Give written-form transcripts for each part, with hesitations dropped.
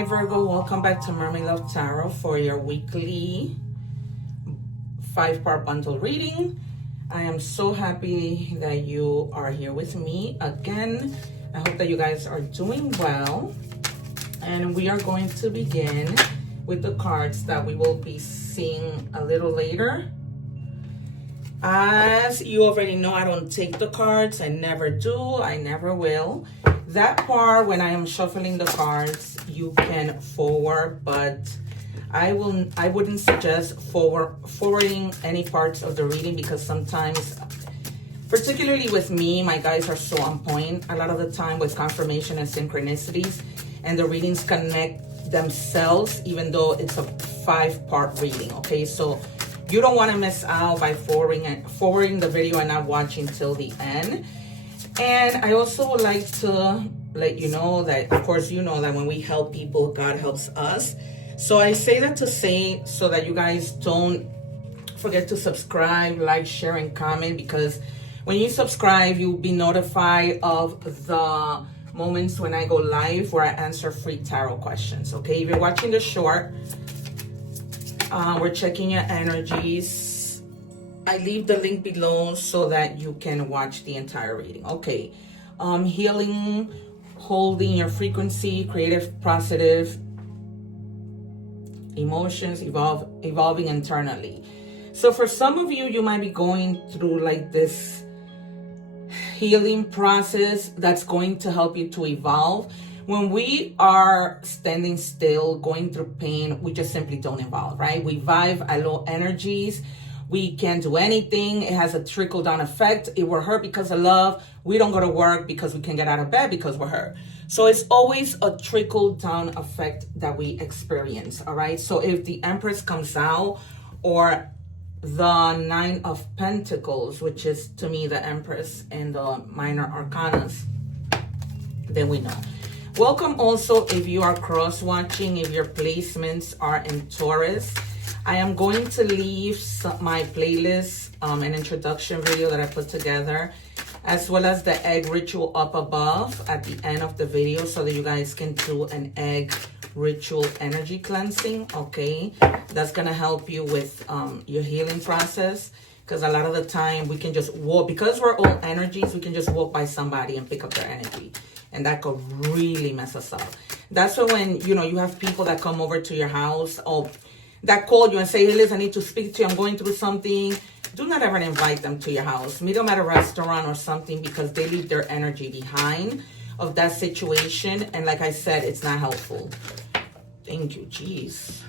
Hi Virgo, welcome back to Mermaid Love Tarot for your weekly 5-part bundle reading. I am so happy that you are here with me again. I hope that you guys are doing well. And we are going to begin with the cards that we will be seeing a little later. As you already know, I don't take the cards. I never do. I never will. That part, when I am shuffling the cards, you can forward, but I wouldn't suggest forwarding any parts of the reading, because sometimes, particularly with me, my guys are so on point a lot of the time with confirmation and synchronicities, and the readings connect themselves even though it's a 5-part reading. Okay, so you don't want to miss out by forwarding the video and not watching till the end. And I also would like to let you know that, of course, you know that when we help people, God helps us. So I say that to say so that you guys don't forget to subscribe, like, share, and comment, because when you subscribe, you'll be notified of the moments when I go live where I answer free tarot questions. Okay, if you're watching the short, we're checking your energies. I leave the link below so that you can watch the entire reading. Okay, healing, holding your frequency, creative, positive emotions, evolving internally. So for some of you, you might be going through like this healing process that's going to help you to evolve. When we are standing still, going through pain, we just simply don't evolve, right? We vibe at low energies. We can't do anything. It has a trickle-down effect. If we're hurt because of love, we don't go to work because we can get out of bed because we're hurt. So it's always a trickle-down effect that we experience, all right? So if the Empress comes out, or the 9 of Pentacles, which is to me the Empress and the minor arcanas, then we know. Welcome also if you are cross-watching, if your placements are in Taurus. I am going to leave my playlist, an introduction video that I put together, as well as the egg ritual up above at the end of the video, so that you guys can do an egg ritual energy cleansing. Okay, that's gonna help you with your healing process, because a lot of the time we can just walk, because we're all energies, we can just walk by somebody and pick up their energy, and that could really mess us up. That's why when you have people that come over to your house, or that call you and say, hey Liz, I need to speak to you, I'm going through something, do not ever invite them to your house. Meet them at a restaurant or something, because they leave their energy behind of that situation. And like I said, it's not helpful. Thank you. Jeez.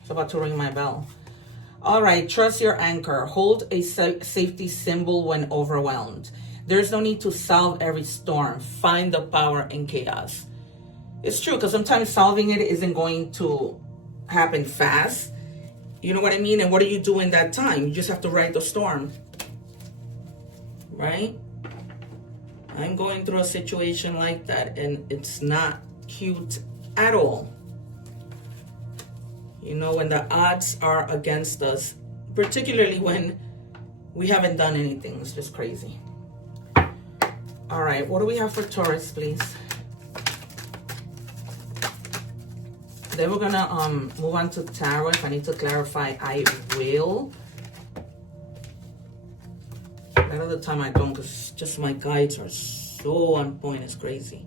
It's about to ring my bell. All right. Trust your anchor. Hold a safety symbol when overwhelmed. There's no need to solve every storm. Find the power in chaos. It's true, because sometimes solving it isn't going to happen fast. You know what I mean? And what do you do in that time? You just have to ride the storm, right? I'm going through a situation like that, and it's not cute at all. When the odds are against us, particularly when we haven't done anything. It's just crazy. All right, what do we have for Taurus, please? Then we're gonna move on to tarot. If I need to clarify, I will. A lot of the time I don't, because just my guides are so on point. It's crazy.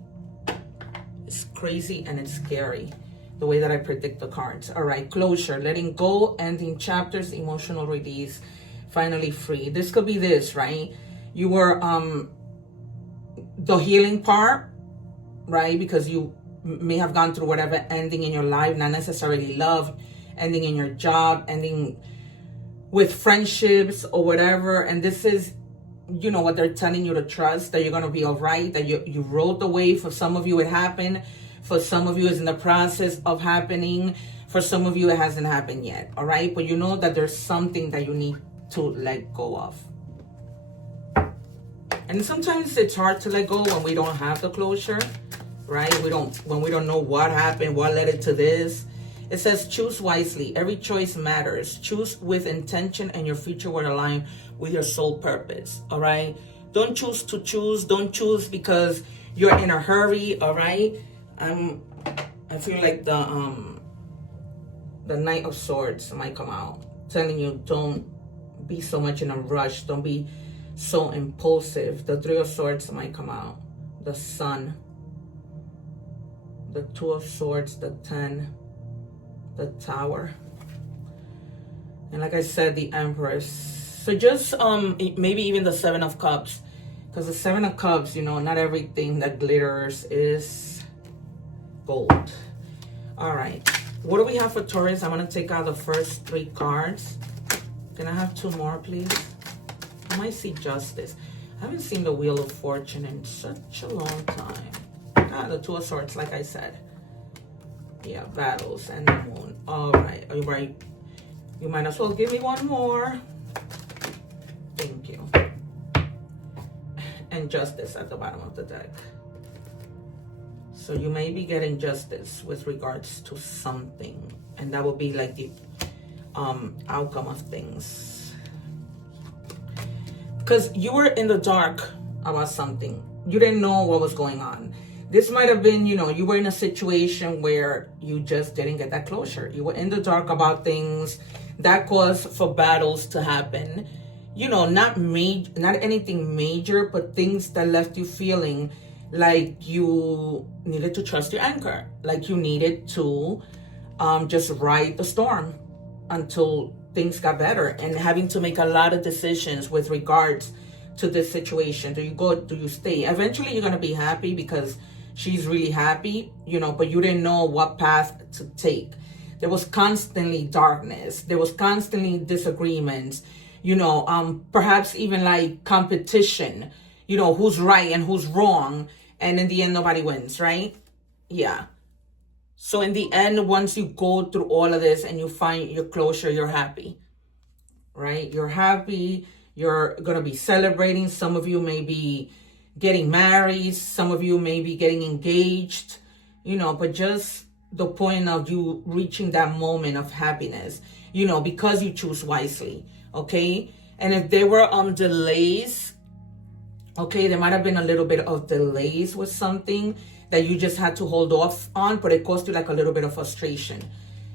It's crazy and it's scary, the way that I predict the cards. All right, closure, letting go, ending chapters, emotional release, finally free. This could be this, right? You were the healing part, right? Because you may have gone through whatever ending in your life, not necessarily love, ending in your job, ending with friendships or whatever. And this is, what they're telling you to trust, that you're going to be all right, that you rode the wave. For some of you, it happened. For some of you, it's in the process of happening. For some of you, it hasn't happened yet. All right. But you know that there's something that you need to let go of. And sometimes it's hard to let go when we don't have the closure, right? When we don't know what happened, what led it to this. It says, choose wisely. Every choice matters. Choose with intention, and your future will align with your soul purpose. All right. Don't choose to choose. Don't choose because you're in a hurry. All right. I feel like the Knight of Swords might come out, telling you don't be so much in a rush, don't be so impulsive. The Three of Swords might come out, the Sun, the Two of Swords, the 10, the Tower, and like I said, the Empress. So just maybe even the Seven of Cups, because the Seven of Cups, you know, not everything that glitters is gold. All right, what do we have for Taurus? I'm going to take out the first 3 cards. Can I have 2 more, please? I might see Justice. I haven't seen the Wheel of Fortune in such a long time. Ah, the Two of Swords, like I said. Yeah, Battles and the Moon. All right, are you right? You might as well give me 1 more. Thank you. And Justice at the bottom of the deck. So you may be getting justice with regards to something, and that will be like the outcome of things, because you were in the dark about something. You didn't know what was going on. This might have been, you know, you were in a situation where you just didn't get that closure. You were in the dark about things that caused for battles to happen. You know, not anything major, but things that left you feeling like you needed to trust your anchor, like you needed to just ride the storm until things got better, and having to make a lot of decisions with regards to this situation. Do you go? Do you stay? Eventually you're going to be happy because she's really happy, you know, but you didn't know what path to take. There was constantly darkness. There was constantly disagreements, you know, perhaps even like competition, you know, who's right and who's wrong. And in the end, nobody wins, right? Yeah. So in the end, once you go through all of this and you find your closure, you're happy, right? You're happy. You're going to be celebrating. Some of you may be getting married. Some of you may be getting engaged, you know, but just the point of you reaching that moment of happiness, you know, because you choose wisely, okay? And if there were delays, okay, there might have been a little bit of delays with something that you just had to hold off on, but it caused you like a little bit of frustration.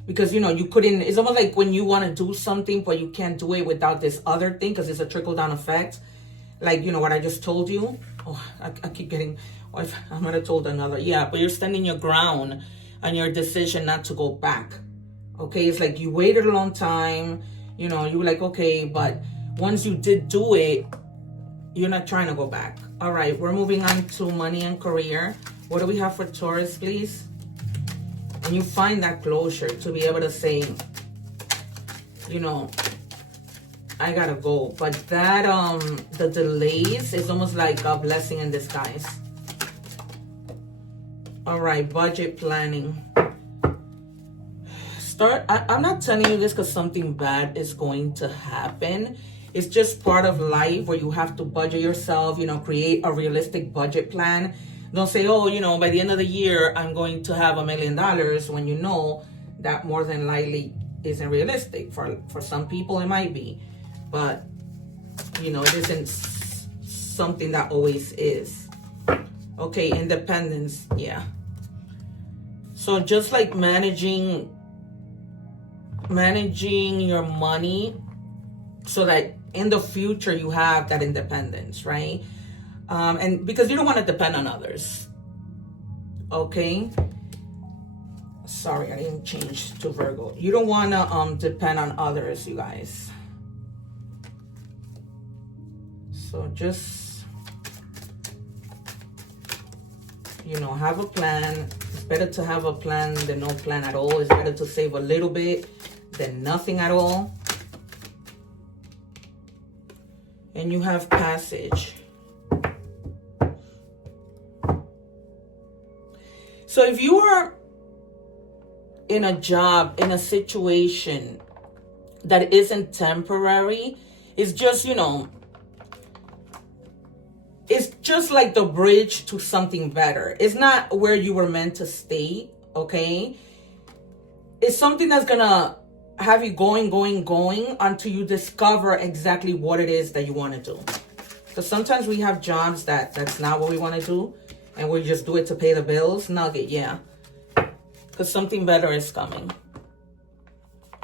Because, you know, you couldn't, it's almost like when you want to do something, but you can't do it without this other thing, because it's a trickle-down effect. Like, you know, what I just told you. Oh, I keep getting, oh, I might have told another. Yeah, but you're standing your ground on your decision not to go back. Okay, it's like you waited a long time. You know, you were like, okay, but once you did do it, you're not trying to go back. All right, we're moving on to money and career. What do we have for Taurus, please? And you find that closure to be able to say, you know, I gotta go. But that, the delays is almost like a blessing in disguise. All right, budget planning. I'm not telling you this because something bad is going to happen. It's just part of life where you have to budget yourself, you know, create a realistic budget plan. Don't say, oh, you know, by the end of the year, I'm going to have $1 million, when you know that more than likely isn't realistic. For some people, it might be. But, you know, it isn't something that always is. Okay, independence, yeah. So just like managing your money so that in the future you have that independence, right? And because you don't want to depend on others. Okay. Sorry, I didn't change to Virgo. You don't want to depend on others, you guys. So just, you know, have a plan. It's better to have a plan than no plan at all. It's better to save a little bit than nothing at all. And you have passage. So if you are in a job, in a situation that isn't temporary, it's just, you know, it's just like the bridge to something better. It's not where you were meant to stay, okay? It's something that's gonna have you going until you discover exactly what it is that you want to do. Because sometimes we have jobs that's not what we want to do, and we just do it to pay the bills. Nugget, yeah. because something better is coming.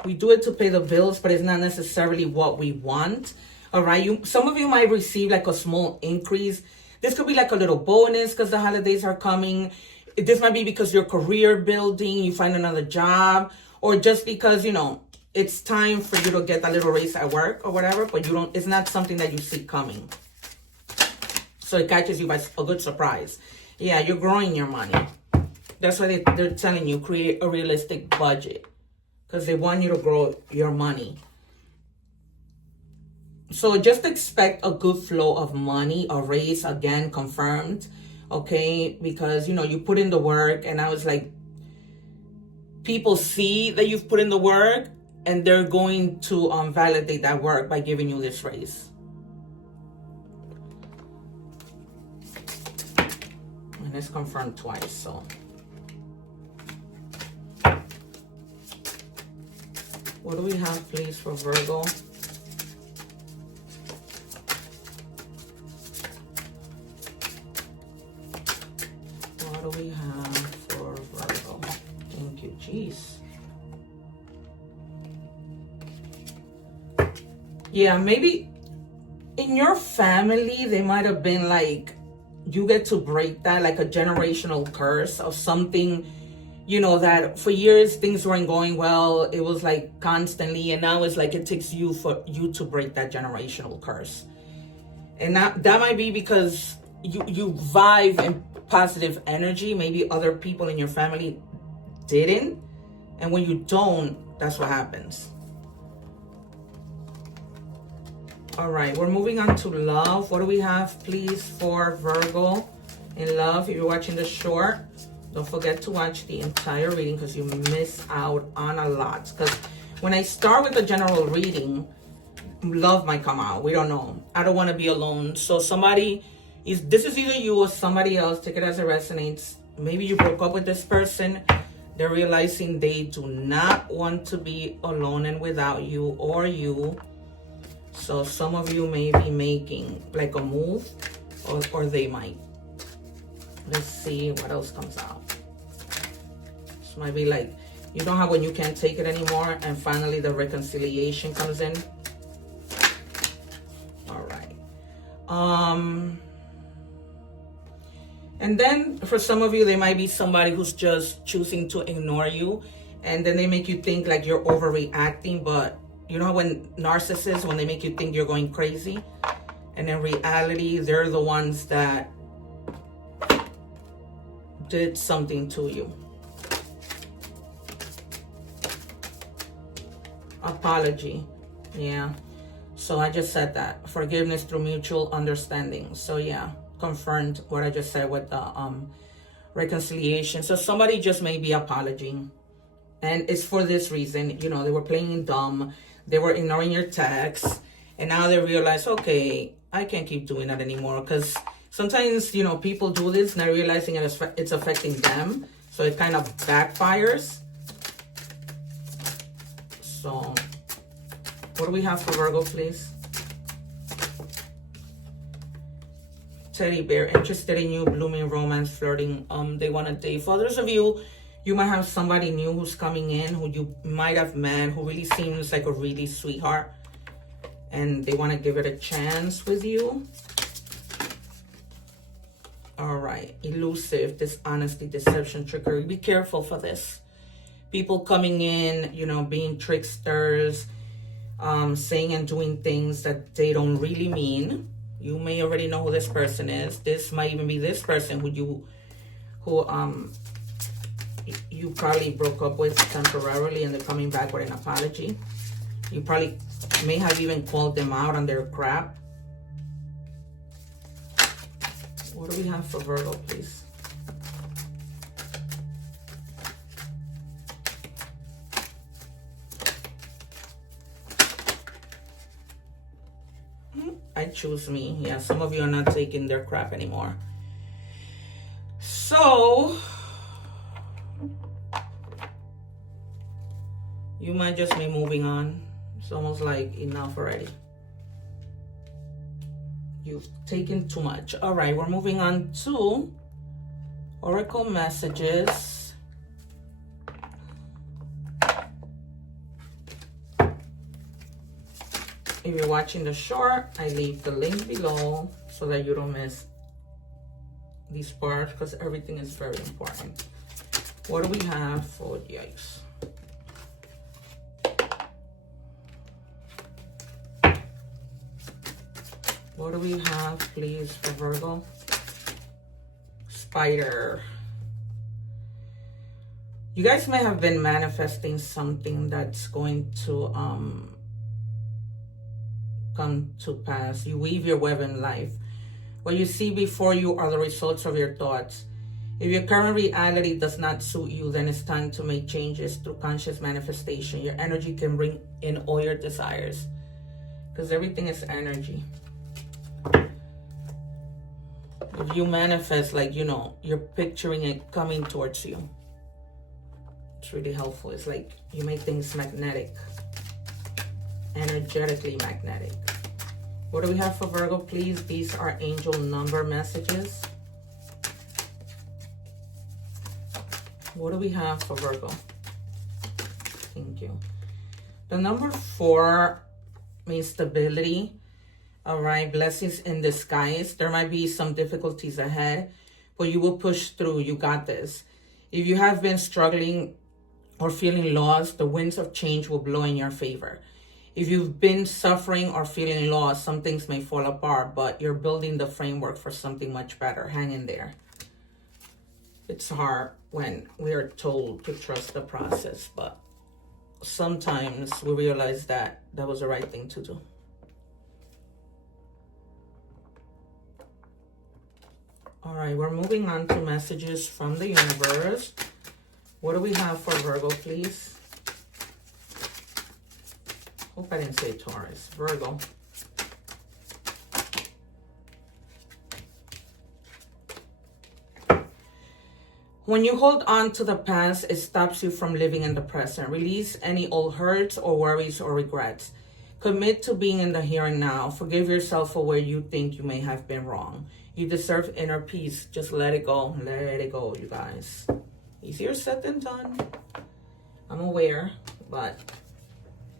We do it to pay the bills, but it's not necessarily what we want. All right. Some of you might receive like a small increase. This could be like a little bonus because the holidays are coming. This might be because your career building, you find another job, or just because, you know, it's time for you to get a little raise at work or whatever, but you don't, it's not something that you see coming. So it catches you by a good surprise. Yeah, you're growing your money. That's why they're telling you create a realistic budget, because they want you to grow your money. So just expect a good flow of money, a raise, again, confirmed, okay? Because, you know, you put in the work, and I was like, people see that you've put in the work, and they're going to validate that work by giving you this raise. And it's confirmed twice, so. What do we have, please, for Virgo? What do we have for Virgo? Thank you, jeez. Yeah, maybe in your family, they might have been like, you get to break that, like a generational curse of something, you know, that for years things weren't going well. It was like constantly, and now it's like it takes you for you to break that generational curse. And that might be because you vibe in positive energy. Maybe other people in your family didn't. And when you don't, that's what happens. All right, we're moving on to love. What do we have, please, for Virgo in love? If you're watching the short, don't forget to watch the entire reading because you miss out on a lot. Because when I start with the general reading, love might come out. We don't know. I don't want to be alone. So this is either you or somebody else. Take it as it resonates. Maybe you broke up with this person. They're realizing they do not want to be alone and without you, or you. So some of you may be making like a move, or they might. Let's see what else comes out. This might be like, you don't have when you can't take it anymore, and finally the reconciliation comes in. All right. And then for some of you, there might be somebody who's just choosing to ignore you, and then they make you think like you're overreacting. But you know when narcissists, when they make you think you're going crazy, and in reality, they're the ones that did something to you. Apology. Yeah. So I just said that. Forgiveness through mutual understanding. So yeah, confirmed what I just said with the reconciliation. So somebody just may be apologizing. And it's for this reason. You know, they were playing dumb. They were ignoring your texts. And now they realize, okay, I can't keep doing that anymore. Because sometimes, you know, people do this, not realizing it's affecting them. So it kind of backfires. So, what do we have for Virgo, please? Teddy bear, interested in you, blooming romance, flirting. They want to date. For others of you, you might have somebody new who's coming in, who you might have met, who really seems like a really sweetheart. And they want to give it a chance with you. All right, elusive, dishonesty, deception, trickery. Be careful for this. People coming in, you know, being tricksters, saying and doing things that they don't really mean. You may already know who this person is. This might even be this person who you probably broke up with temporarily, and they're coming back with an apology. You probably may have even called them out on their crap. What do we have for Virgo, please? I choose me. Yeah, some of you are not taking their crap anymore. So, you might just be moving on. It's almost like enough already. You've taken too much. All right, we're moving on to Oracle messages If you're watching the short, I leave the link below so that you don't miss these parts, because everything is very important. What do we have for yikes? What do we have, please, for Virgo? Spider. You guys may have been manifesting something that's going to come to pass. You weave your web in life. What you see before you are the results of your thoughts. If your current reality does not suit you, then it's time to make changes through conscious manifestation. Your energy can bring in all your desires, because everything is energy. If you manifest, like, you know, you're picturing it coming towards you. It's really helpful. It's like you make things magnetic, energetically magnetic. What do we have for Virgo, please? These are angel number messages. What do we have for Virgo? Thank you. The number 4 means stability. All right, blessings in disguise. There might be some difficulties ahead, but you will push through. You got this. If you have been struggling or feeling lost, the winds of change will blow in your favor. If you've been suffering or feeling lost, some things may fall apart, but you're building the framework for something much better. Hang in there. It's hard when we are told to trust the process, but sometimes we realize that that was the right thing to do. All right, we're moving on to messages from the universe. What do we have for Virgo, please? Hope I didn't say Taurus. Virgo. When you hold on to the past, it stops you from living in the present. Release any old hurts or worries or regrets. Commit to being in the here and now. Forgive yourself for where you think you may have been wrong. You deserve inner peace. Just let it go. Let it go, you guys. Easier said than done. I'm aware, but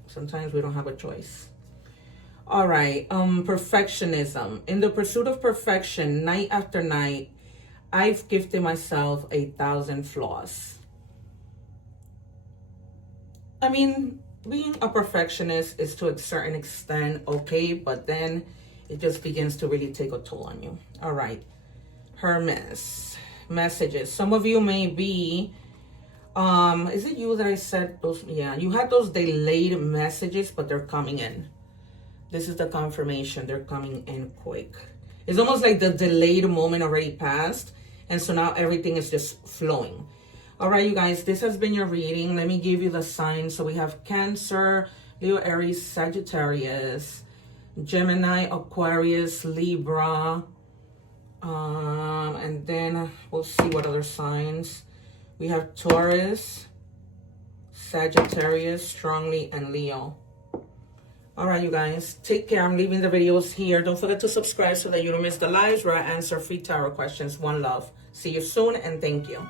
sometimes we don't have a choice. All right, perfectionism. In the pursuit of perfection, night after night, I've gifted myself 1,000 flaws. I mean, being a perfectionist is to a certain extent okay, but then it just begins to really take a toll on you. All right, Hermes. Messages. Some of you may be, is it you that I said those? Yeah, you had those delayed messages, but they're coming in. This is the confirmation. They're coming in quick. It's almost like the delayed moment already passed, and so now everything is just flowing. All right, you guys, this has been your reading. Let me give you the signs. So we have Cancer, Leo, Aries, Sagittarius, Gemini, Aquarius, Libra, and then we'll see what other signs. We have Taurus, Sagittarius, strongly, and Leo. All right, you guys, take care. I'm leaving the videos here. Don't forget to subscribe so that you don't miss the lives where I answer free tarot questions. One love. See you soon, and thank you.